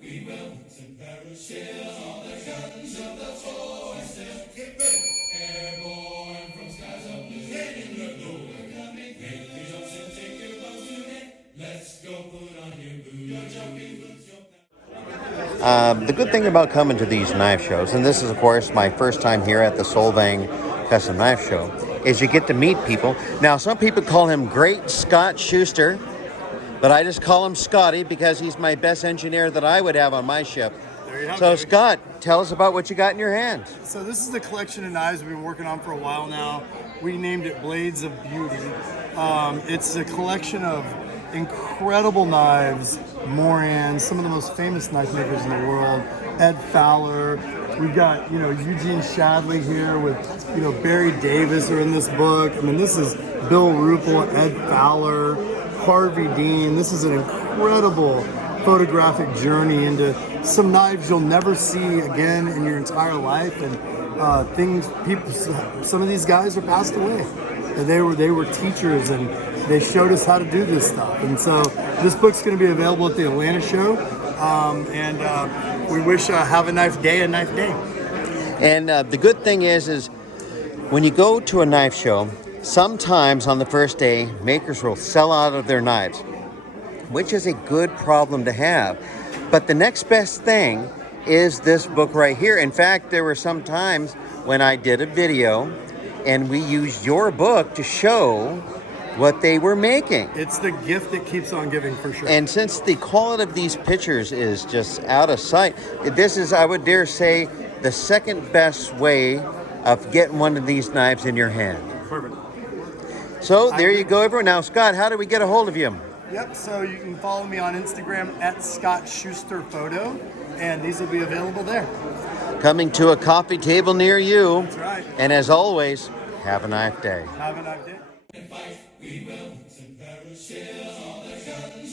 We will to parachute all the guns of the force. Get ready, airborne from skies of blue. Heading the glow, we're coming. Make your jumps and take your bows today. Let's go, put on your boots. Your jumping boots, The good thing about coming to these knife shows, and this is of course my first time here at the Solvang Custom Knife Show, is you get to meet people. Now some people call him Great Scott Schuster, but I just call him Scotty because he's my best engineer that I would have on my ship. There you have So it. Scott, tell us about what you got in your hands. So this is the collection of knives we've been working on for a while now. We named it Blades of Beauty. It's a collection of incredible knives, Morans, some of the most famous knife makers in the world, Ed Fowler. We've got, Eugene Shadley here with, Barry Davis are in this book. I mean, this is Bill Ruppel, Ed Fowler, Harvey Dean. This is an incredible photographic journey into some knives you'll never see again in your entire life, and some of these guys are passed away. And they were teachers, and they showed us how to do this stuff. And so this book's going to be available at the Atlanta show, and we wish Have a Knife Day a Knife Day. And the good thing is when you go to a knife show, sometimes on the first day, makers will sell out of their knives, which is a good problem to have. But the next best thing is this book right here. In fact, there were some times when I did a video and we used your book to show what they were making. It's the gift that keeps on giving, for sure. And since the quality of these pictures is just out of sight, this is, I would dare say, the second best way of getting one of these knives in your hand. Perfect. So there you go, everyone. Now, Scott, how do we get a hold of you? Yep, so you can follow me on Instagram at Scott Schuster Photo, and these will be available there. Coming to a coffee table near you. That's right. And as always, have a knife day. Have a nice day. We will to parachute all the guns